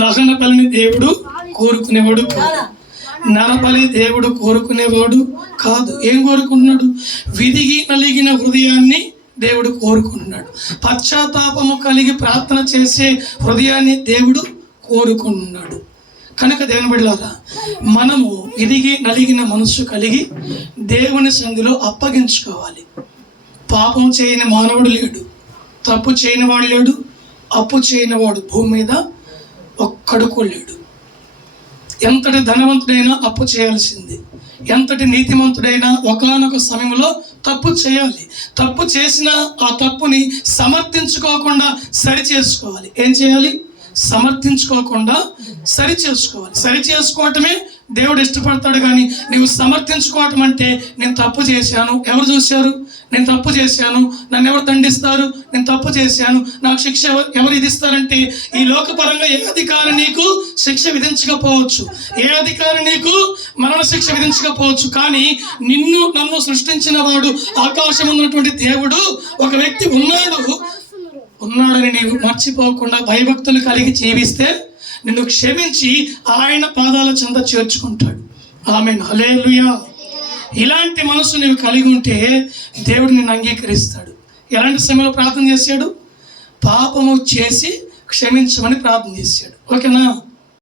దహన బలిని దేవుడు కోరుకునేవాడు కాదు, నరబలి దేవుడు కోరుకునేవాడు కాదు. ఏం కోరుకుంటున్నాడు? విరిగి నలిగిన హృదయాన్ని దేవుడు కోరుకుంటున్నాడు. పశ్చాత్తాపము కలిగి ప్రార్థన చేసే హృదయాన్ని దేవుడు కోరుకుంటున్నాడు. కనుక దేవుని బిడ్డలారా, మనము విరిగి నలిగిన మనస్సు కలిగి దేవుని సన్నిధిలో అప్పగించుకోవాలి. పాపం చేయని మానవుడు లేడు, తప్పు చేయని వాడు లేడు, అప్పు చేయని వాడు భూమి మీద ఒక్కడు కూడా లేడు. ఎంతటి ధనవంతుడైనా అప్పు చేయాల్సింది, ఎంతటి నీతిమంతుడైనా ఒకానొక సమయంలో తప్పు చేయాలి. తప్పు చేసిన ఆ తప్పుని సమర్థించుకోకుండా సరి చేసుకోవాలి. ఏం చేయాలి? సమర్థించుకోకుండా సరి చేసుకోవాలి. సరి చేసుకోవటమే దేవుడు ఇష్టపడతాడు. కానీ నువ్వు సమర్థించుకోవటం అంటే నేను తప్పు చేశాను, ఎవరు చూశారు, నేను తప్పు చేశాను, నన్ను ఎవరు దండిస్తారు, నేను తప్పు చేశాను, నాకు శిక్ష ఎవరు విధిస్తారంటే ఈ లోకపరంగా ఏ అధికారి నీకు శిక్ష విధించకపోవచ్చు, ఏ అధికారి నీకు మరణ శిక్ష విధించకపోవచ్చు. కానీ నిన్ను నన్ను సృష్టించిన వాడు, ఆకాశం ఉన్నటువంటి దేవుడు ఒక వ్యక్తి ఉన్నాడని నీవు మర్చిపోకుండా భయభక్తులు కలిగి జీవిస్తే నిన్ను క్షమించి ఆయన పాదాల చెంత చేర్చుకుంటాడు. ఆమేన్, హల్లెలూయా. ఇలాంటి మనసు నీవు కలిగి ఉంటే దేవుడు నిన్ను అంగీకరిస్తాడు. ఎలాంటి సమయంలో ప్రార్థన చేశాడు? పాపము చేసి క్షమించమని ప్రార్థన చేశాడు. ఓకేనా?